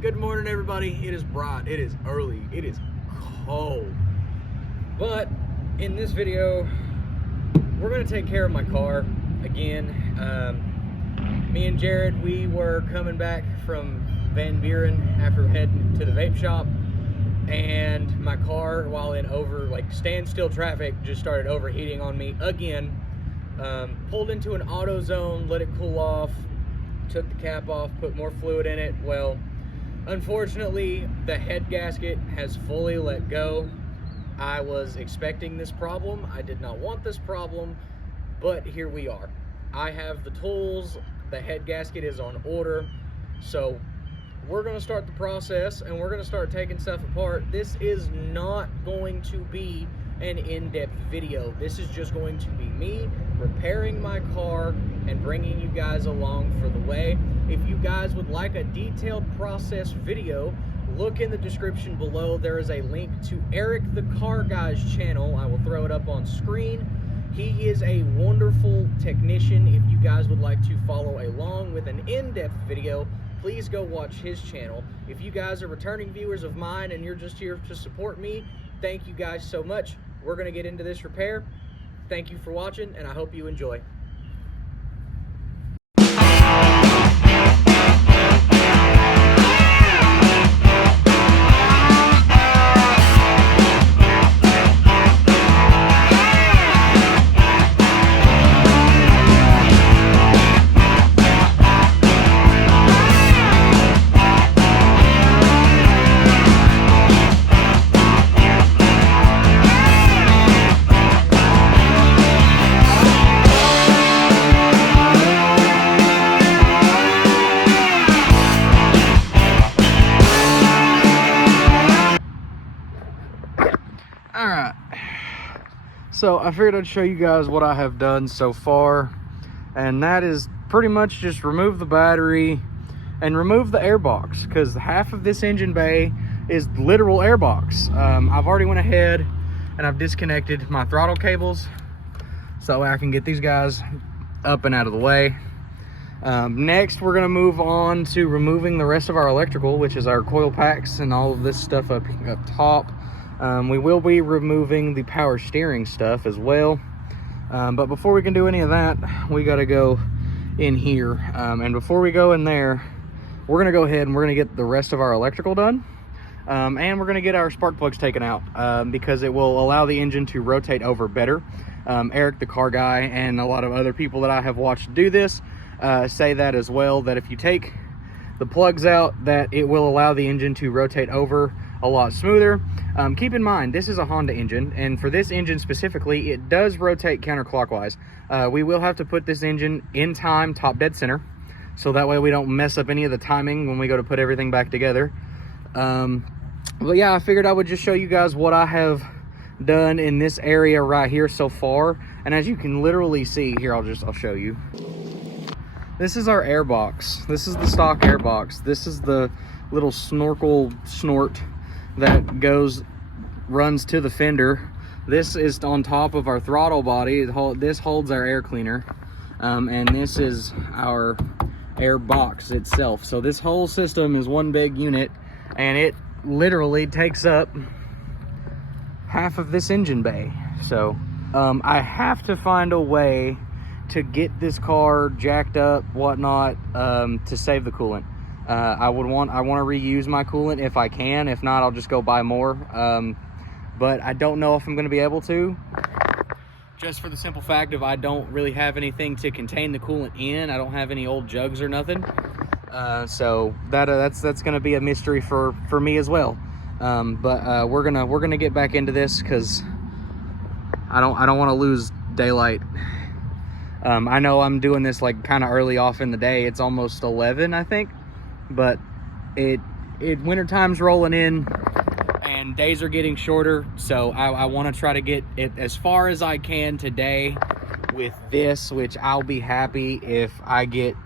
Good morning, everybody. It is bright, it is early, it is cold. But in this video, we're gonna take care of my car again. Me and Jared, we were coming back from Van Buren after heading to the vape shop, and my car, while in standstill traffic, just started overheating on me again. Pulled into an auto zone, let it cool off, took the cap off, put more fluid in it. Well, unfortunately, the head gasket has fully let go. I was expecting this problem. I did not want this problem, but here we are. I have the tools. The head gasket is on order. So we're gonna start the process and we're gonna start taking stuff apart. This is not going to be an in-depth video. This is just going to be me repairing my car and bringing you guys along for the way. If you guys would like a detailed process video, look in the description below. There is a link to Eric the Car Guy's channel. I will throw it up on screen. He is a wonderful technician. If you guys would like to follow along with an in-depth video, please go watch his channel. If you guys are returning viewers of mine and you're just here to support me, thank you guys so much. We're gonna get into this repair. Thank you for watching, and I hope you enjoy. Alright, so I figured I'd show you guys what I have done so far, and that is pretty much just remove the battery and remove the airbox, because half of this engine bay is literal airbox. I've already went ahead and I've disconnected my throttle cables so I can get these guys up and out of the way. Next, we're going to move on to removing the rest of our electrical, which is our coil packs and all of this stuff up top. We will be removing the power steering stuff as well, but before we can do any of that, we got to go in here, and before we go in there, we're going to go ahead and we're going to get the rest of our electrical done, and we're going to get our spark plugs taken out, because it will allow the engine to rotate over better. Eric the Car Guy and a lot of other people that I have watched do this say that as well, that if you take the plugs out, that it will allow the engine to rotate over a lot smoother. Keep in mind, this is a Honda engine, and for this engine specifically, it does rotate counterclockwise. We will have to put this engine in time, top dead center, so that way we don't mess up any of the timing when we go to put everything back together. But yeah, I figured I would just show you guys what I have done in this area right here so far. And as you can literally see here, I'll show you. This is our air box. This is the stock air box. This is the little snorkel snort that runs to the fender. This is on top of our throttle body. This holds our air cleaner, and this is our air box itself. So this whole system is one big unit, and it literally takes up half of this engine bay. So I have to find a way to get this car jacked up, whatnot, to save the coolant. I want to reuse my coolant if I can. If not, I'll just go buy more. But I don't know if I'm going to be able to, just for the simple fact of I don't really have anything to contain the coolant in. I don't have any old jugs or nothing. So that's going to be a mystery for me as well. But we're gonna get back into this, because I don't want to lose daylight. I know I'm doing this like kind of early off in the day. It's almost 11, I think, but winter time's rolling in and days are getting shorter, so I want to try to get it as far as I can today with this, which I'll be happy if I get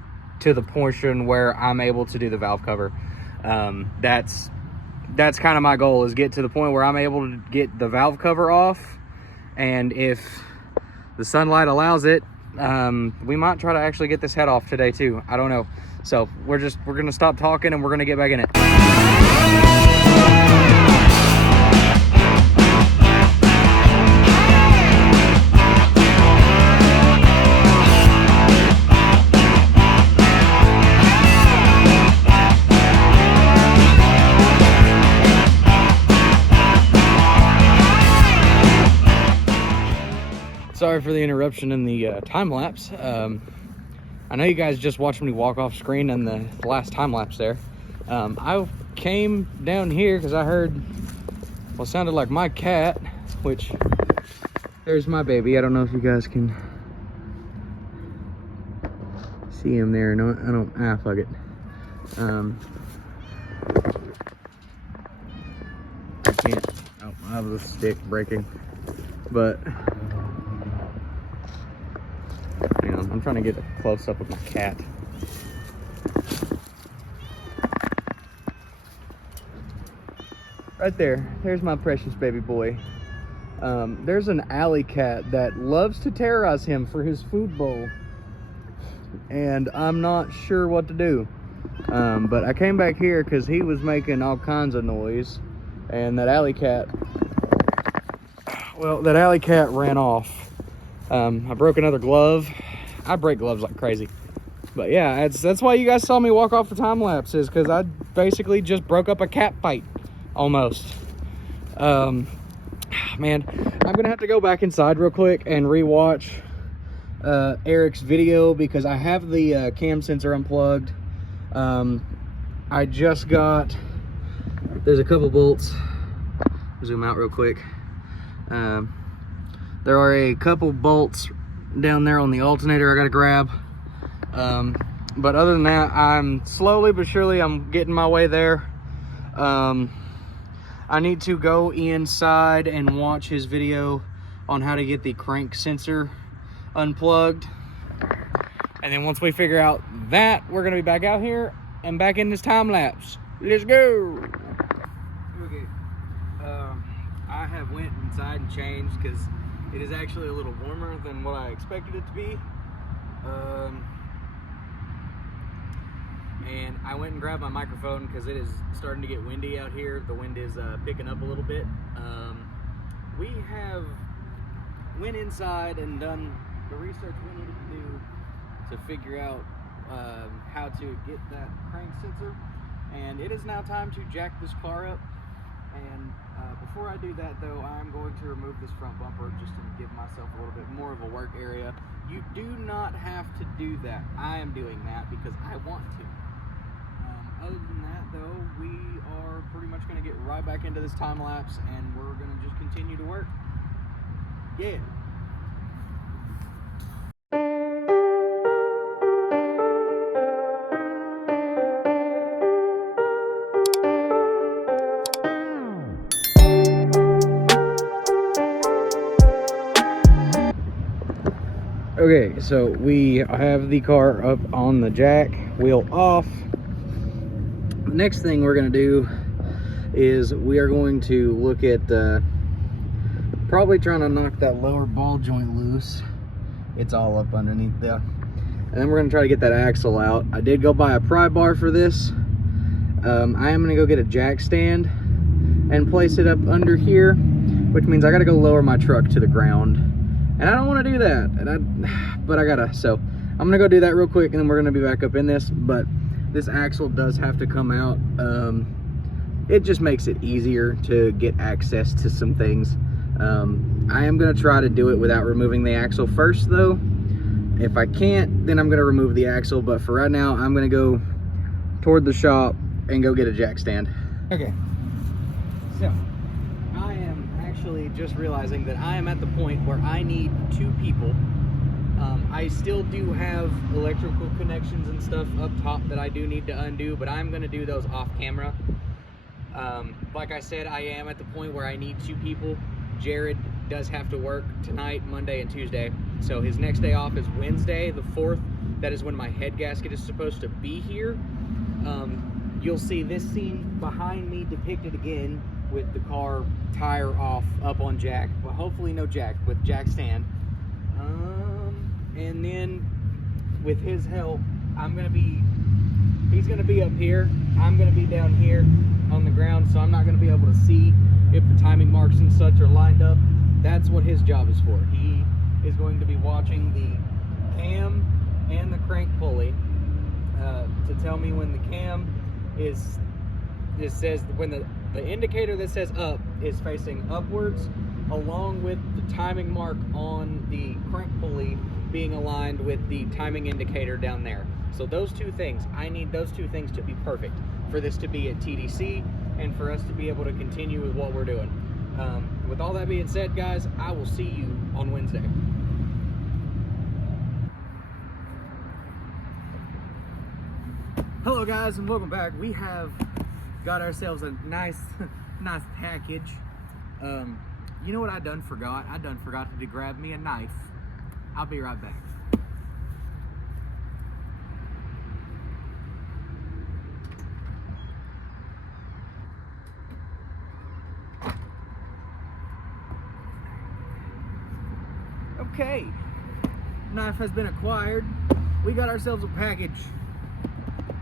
to the portion where I'm able to do the valve cover. That's kind of my goal, is get to the point where I'm able to get the valve cover off, and if the sunlight allows it, we might try to actually get this head off today too. I don't know. So we're gonna stop talking and we're gonna get back in it. Sorry for the interruption in the time lapse. I know you guys just watched me walk off screen in the last time lapse there. I came down here because I heard what sounded like my cat, which there's my baby. I don't know if you guys can see him there. No, I don't. Fuck it. I can't. Oh, I have the stick breaking, but. Hang on, I'm trying to get a close up of my cat. Right there's my precious baby boy. There's an alley cat that loves to terrorize him for his food bowl, and I'm not sure what to do. But I came back here because he was making all kinds of noise, and that alley cat, well, that alley cat ran off. I broke another glove. I break gloves like crazy. But yeah, that's why you guys saw me walk off the time lapses, because I basically just broke up a cat fight, almost. Man, I'm gonna have to go back inside real quick and rewatch Eric's video, because I have the cam sensor unplugged. I just got, there's a couple bolts. Zoom out real quick. There are a couple bolts down there on the alternator I gotta grab. But other than that, I'm slowly but surely, I'm getting my way there. I need to go inside and watch his video on how to get the crank sensor unplugged. And then once we figure out that, we're gonna be back out here and back in this time lapse. Let's go. Okay, I have went inside and changed because it is actually a little warmer than what I expected it to be. And I went and grabbed my microphone because it is starting to get windy out here. The wind is picking up a little bit. We have went inside and done the research we needed to do to figure out how to get that crank sensor. And it is now time to jack this car up. And before I do that though, I'm going to remove this front bumper just to give myself a little bit more of a work area. You do not have to do that. I am doing that because I want to. Other than that though, we are pretty much going to get right back into this time lapse and we're going to just continue to work. Yeah. Okay, so we have the car up on the jack, wheel off. The next thing we're going to do is we are going to look at probably trying to knock that lower ball joint loose. It's all up underneath there. And then we're going to try to get that axle out. I did go buy a pry bar for this. I am going to go get a jack stand and place it up under here, which means I got to go lower my truck to the ground. And I don't want to do that, but I gotta. So I'm gonna go do that real quick, and then we're gonna be back up in this. But this axle does have to come out. It just makes it easier to get access to some things. I am gonna try to do it without removing the axle first, though. If I can't, then I'm gonna remove the axle. But for right now, I'm gonna go toward the shop and go get a jack stand. Okay. So. Just realizing that I am at the point where I need 2 people. I still do have electrical connections and stuff up top that I do need to undo, but I'm going to do those off camera. Like I said, I am at the point where I need 2 people. Jared does have to work tonight, Monday, and Tuesday. So his next day off is Wednesday, the 4th. That is when my head gasket is supposed to be here. You'll see this scene behind me depicted again with the car tire off up on jack, but hopefully no jack, with jack stand. and then with his help, he's gonna be up here, I'm gonna be down here on the ground, so I'm not gonna be able to see if the timing marks and such are lined up. That's what his job is for. He is going to be watching the cam and the crank pulley to tell me when the cam when the indicator that says up is facing upwards, along with the timing mark on the crank pulley being aligned with the timing indicator down there. So those two things, I need those two things to be perfect for this to be at TDC and for us to be able to continue with what we're doing. With all that being said, guys, I will see you on Wednesday. Hello guys, and welcome back. We have got ourselves a nice package. You know what I done forgot? I done forgot to grab me a knife. I'll be right back. Okay, knife has been acquired. We got ourselves a package.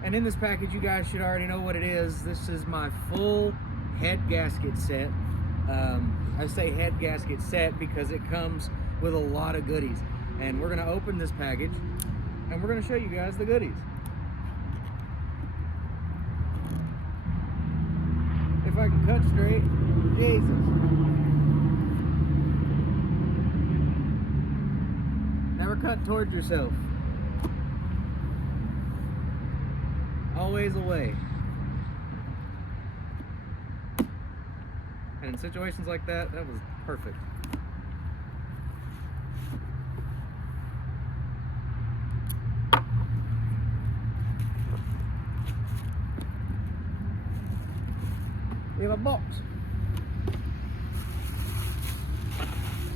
And in this package, you guys should already know what it is. This is my full head gasket set. I say head gasket set because it comes with a lot of goodies. And we're gonna open this package and we're gonna show you guys the goodies. If I can cut straight, Jesus. Never cut towards yourself. Always away. And in situations like that, that was perfect. We have a box.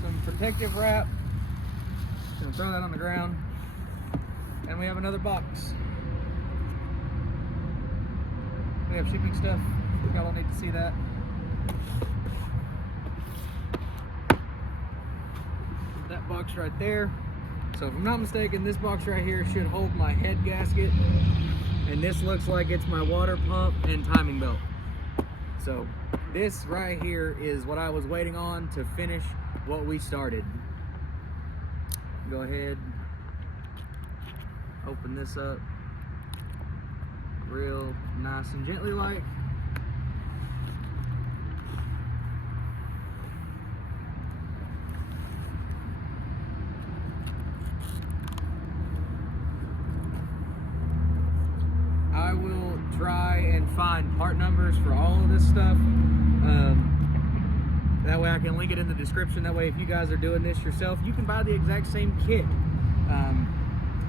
Some protective wrap. Gonna throw that on the ground. And we have another box. We have shipping stuff. Y'all don't need to see that. That box right there. So if I'm not mistaken, this box right here should hold my head gasket. And this looks like it's my water pump and timing belt. So this right here is what I was waiting on to finish what we started. Go ahead, open this up real nice and gently like. I will try and find part numbers for all of this stuff. That way I can link it in the description. That way if you guys are doing this yourself, you can buy the exact same kit.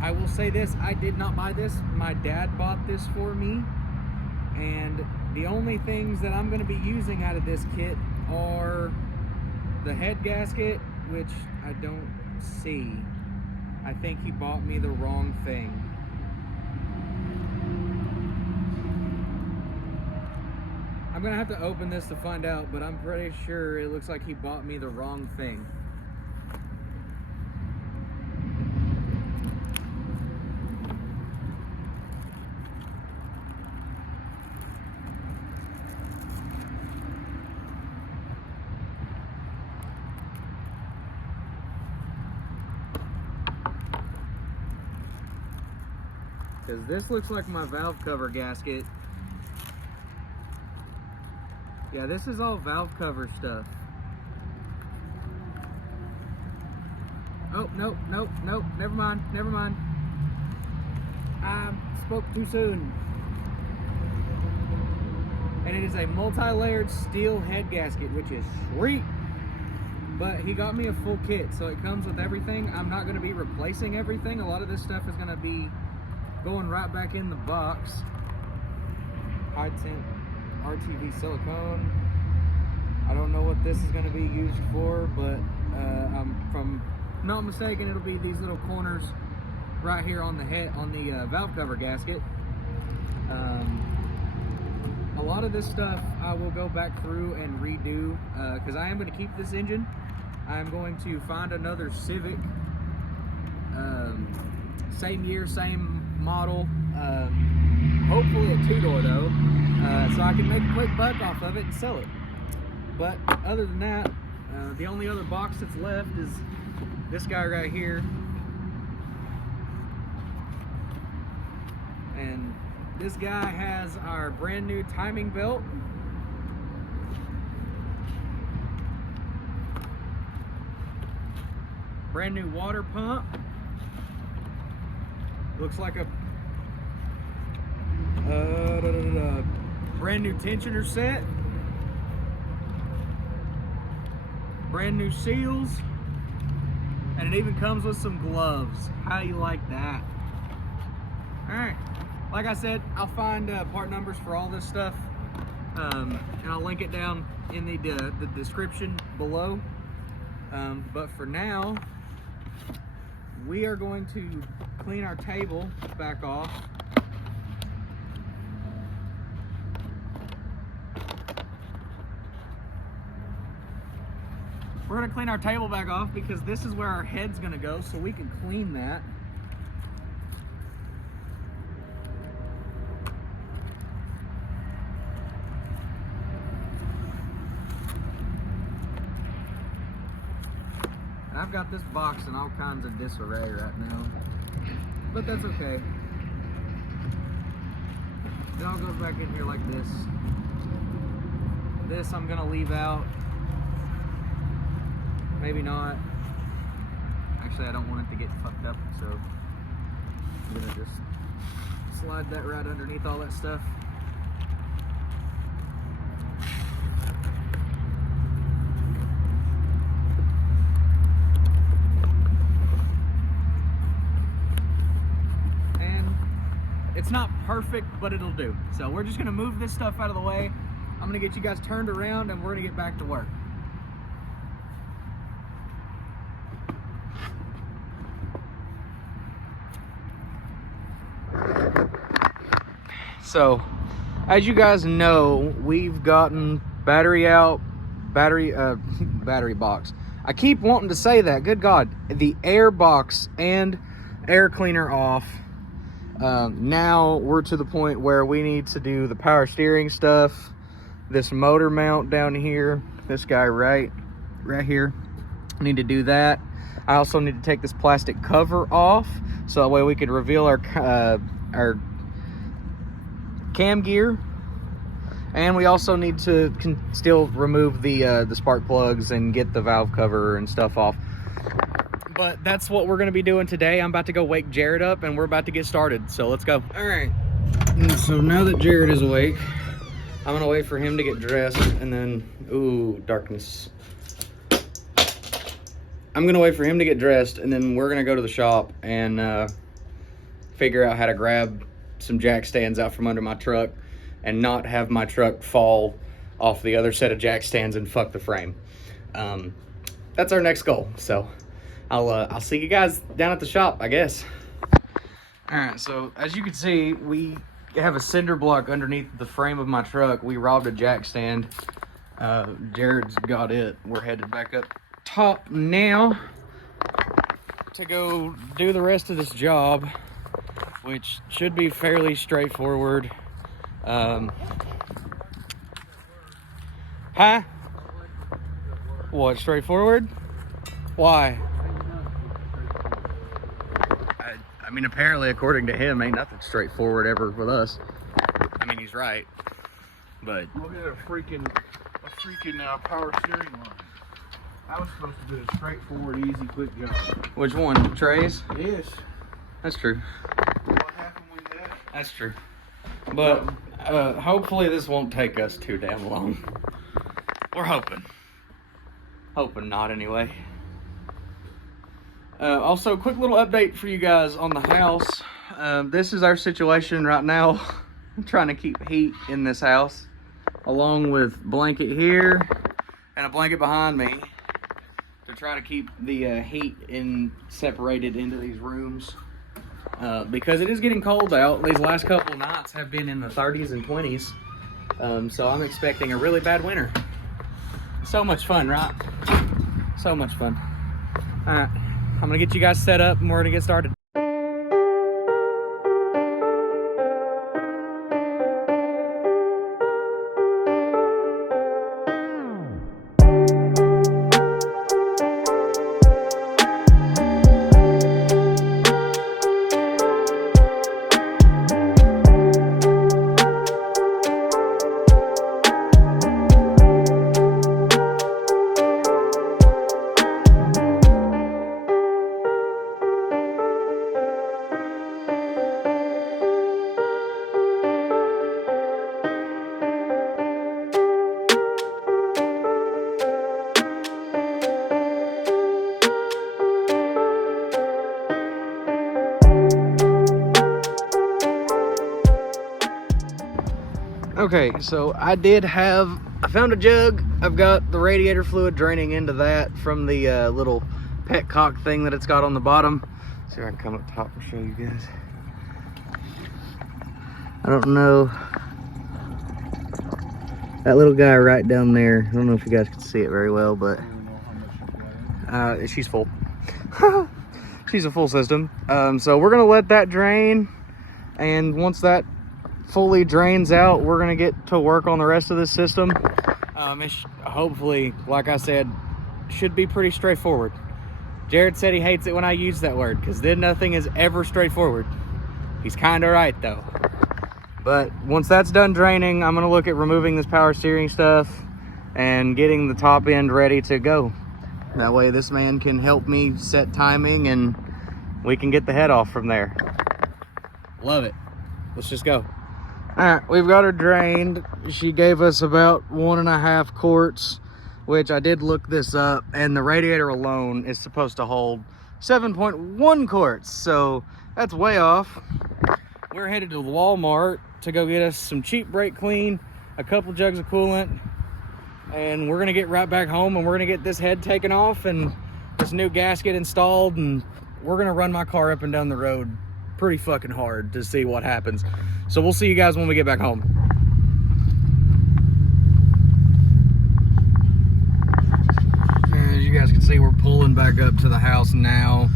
I will say this, I did not buy this. My dad bought this for me. And the only things that I'm gonna be using out of this kit are the head gasket, which I don't see. I think he bought me the wrong thing. I'm gonna have to open this to find out, but I'm pretty sure it looks like he bought me the wrong thing. Because this looks like my valve cover gasket. Yeah, this is all valve cover stuff. Oh, nope, never mind. I spoke too soon. And it is a multi-layered steel head gasket, which is sweet. But he got me a full kit, so it comes with everything. I'm not gonna be replacing everything. A lot of this stuff is gonna be going right back in the box. High temp RTV silicone. I don't know what this is going to be used for, but from not mistaken, it'll be these little corners right here on the head, on the valve cover gasket. A lot of this stuff I will go back through and redo because I am going to keep this engine. I'm going to find another Civic Same year, same model. Hopefully a 2-door though, so I can make a quick buck off of it and sell it. But other than that, the only other box that's left is this guy right here. And this guy has our brand new timing belt. Brand new water pump. Looks like a brand new tensioner set. Brand new seals. And it even comes with some gloves. How do you like that? Alright, like I said, I'll find part numbers for all this stuff, and I'll link it down in the description below. But for now, we are going to clean our table back off. We're gonna clean our table back off because this is where our head's gonna go, so we can clean that. And I've got this box in all kinds of disarray right now, but that's okay. It all goes back in here like this. This I'm gonna leave out. Maybe not. Actually, I don't want it to get fucked up, so I'm gonna just slide that right underneath all that stuff. And it's not perfect, but it'll do. So we're just gonna move this stuff out of the way. I'm gonna get you guys turned around and we're gonna get back to work. So, as you guys know, we've gotten battery out, battery box. I keep wanting to say that, good God. The air box and air cleaner off. Now we're to the point where we need to do the power steering stuff, this motor mount down here, this guy right here. I need to do that. I also need to take this plastic cover off so that way we could reveal our cam gear, and we also need to still remove the spark plugs and get the valve cover and stuff off. But that's what we're going to be doing today. I'm about to go wake Jared up and we're about to get started, so let's go. All right, and so now that Jared is awake, I'm gonna wait for him to get dressed, and then ooh, darkness. I'm gonna wait for him to get dressed, and then we're gonna go to the shop and figure out how to grab some jack stands out from under my truck and not have my truck fall off the other set of jack stands and fuck the frame. That's our next goal. So I'll see you guys down at the shop, I guess. All right, so as you can see, we have a cinder block underneath the frame of my truck. We robbed a jack stand. Jared's got it. We're headed back up top now to go do the rest of this job, which should be fairly straightforward. Huh? What, straightforward? Why? I mean, apparently, according to him, ain't nothing straightforward ever with us. I mean, he's right, but... Look at a freaking power steering line. I was supposed to do a straightforward, easy, quick job. Which one? Trey's? Yes. That's true. What happened with that? That's true. But hopefully this won't take us too damn long. We're hoping. Hoping not, anyway. Also, quick little update for you guys on the house. This is our situation right now. I'm trying to keep heat in this house, along with blanket here and a blanket behind me, to try to keep the heat separated into these rooms. Because it is getting cold out. These last couple nights have been in the 30s and 20s. So I'm expecting a really bad winter. So much fun, right? So much fun. All right. I'm gonna get you guys set up and we're gonna get started. Okay, so I found a jug. I've got the radiator fluid draining into that from the little petcock thing that it's got on the bottom. See if I can come up top and show you guys. I don't know. That little guy right down there, I don't know if you guys can see it very well, but she's full. She's a full system. So we're gonna let that drain, and once that fully drains out, we're gonna get to work on the rest of this system. It's hopefully, like I said, should be pretty straightforward. Jared said he hates it when I use that word because then nothing is ever straightforward. He's kind of right though. But once that's done draining, I'm gonna look at removing this power steering stuff and getting the top end ready to go. That way this man can help me set timing and we can get the head off from there. Love it. Let's just go. All right, we've got her drained. She gave us about 1.5 quarts, which I did look this up, and the radiator alone is supposed to hold 7.1 quarts, so that's way off. We're headed to Walmart to go get us some cheap brake clean, a couple jugs of coolant, and we're gonna get right back home and we're gonna get this head taken off and this new gasket installed, and we're gonna run my car up and down the road pretty fucking hard to see what happens. So we'll see you guys when we get back home. As you guys can see, we're pulling back up to the house now.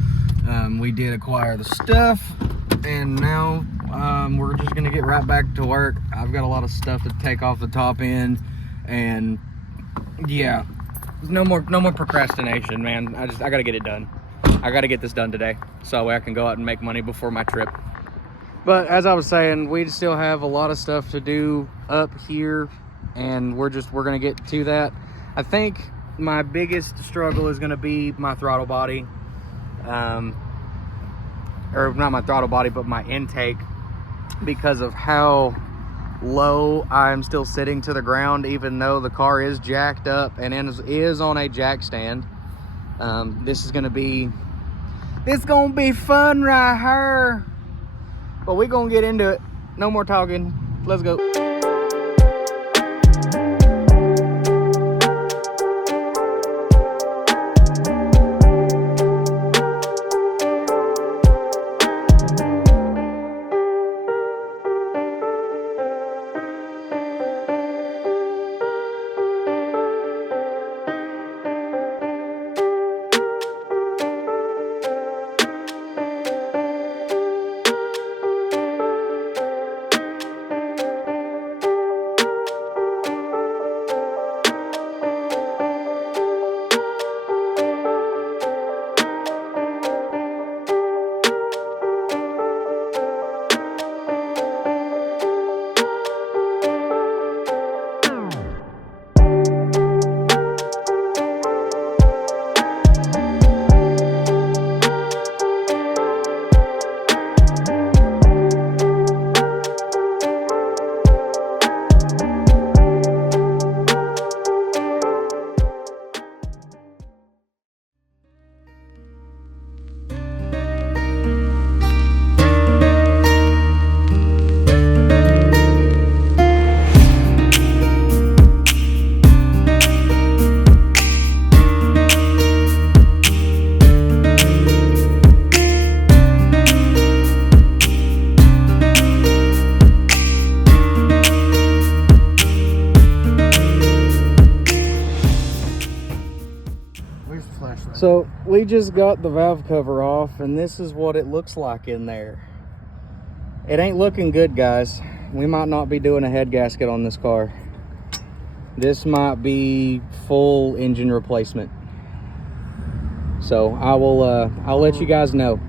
We did acquire the stuff, and now we're just gonna get right back to work. I've got a lot of stuff to take off the top end, and yeah, no more procrastination, man. I gotta get it done. I gotta get this done today, so that way I can go out and make money before my trip. But as I was saying, we still have a lot of stuff to do up here, and we're gonna get to that. I think my biggest struggle is gonna be my throttle body, or not my throttle body, but my intake, because of how low I'm still sitting to the ground, even though the car is jacked up and is on a jack stand. This is gonna be fun right here. But we're gonna get into it. No more talking. Let's go. we just got the valve cover off, and this is what it looks like in there. It ain't looking good, guys. We might not be doing a head gasket on this car. This might be full engine replacement. So I'll let you guys know.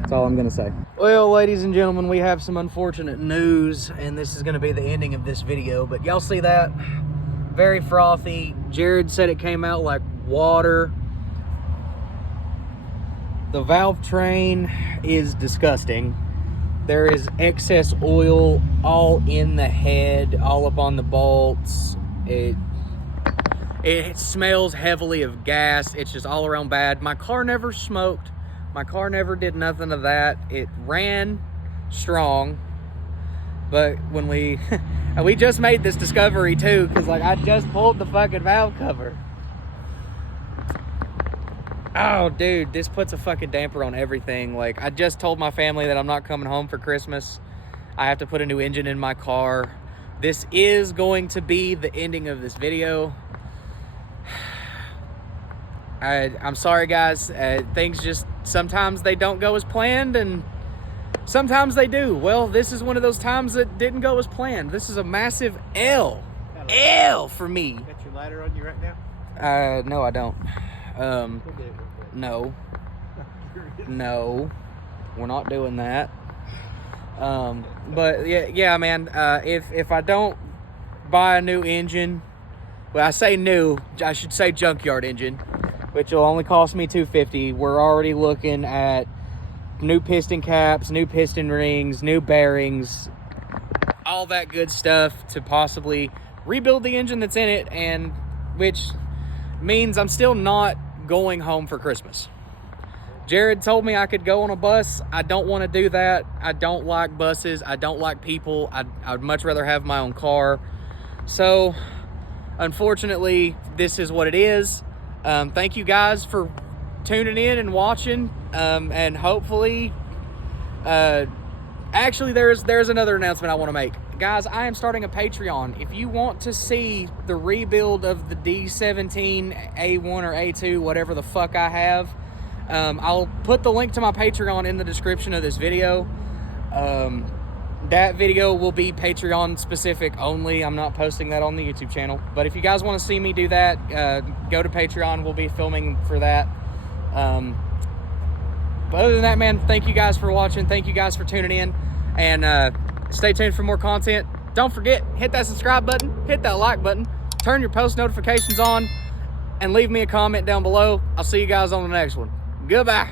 That's all I'm gonna say. Well, ladies and gentlemen, we have some unfortunate news, and this is gonna be the ending of this video, but y'all see that? Very frothy. Jared said it came out like water. The valve train is disgusting. There is excess oil all in the head, all up on the bolts. It smells heavily of gas. It's just all around bad. My car never smoked. My car never did nothing of that. It ran strong. But when we just made this discovery too, because like I just pulled the fucking valve cover. Oh, dude, this puts a fucking damper on everything. Like, I just told my family that I'm not coming home for Christmas. I have to put a new engine in my car. This is going to be the ending of this video. I'm sorry, guys. Things just, sometimes they don't go as planned, and sometimes they do. Well, this is one of those times that didn't go as planned. This is a massive L. L for me. Got your lighter on you right now? No, I don't. No, we're not doing that. But yeah, man, if I don't buy a new engine, well, I say new, I should say junkyard engine, which will only cost me $250. We're already looking at new piston caps, new piston rings, new bearings, all that good stuff to possibly rebuild the engine that's in it, and which means I'm still not going home for Christmas. Jared told me I could go on a bus. I don't want to do that. I don't like buses. I don't like people. I'd much rather have my own car. So unfortunately, this is what it is. Thank you guys for tuning in and watching, and hopefully actually there's another announcement I want to make. Guys, I am starting a Patreon. If you want to see the rebuild of the D17 A1 or A2, whatever the fuck I have, I'll put the link to my Patreon in the description of this video. That video will be Patreon specific only. I'm not posting that on the YouTube channel. But if you guys want to see me do that, go to Patreon. We'll be filming for that. But other than that, man, thank you guys for watching. Thank you guys for tuning in. And stay tuned for more content. Don't forget, hit that subscribe button, hit that like button, turn your post notifications on, and leave me a comment down below. I'll see you guys on the next one. Goodbye.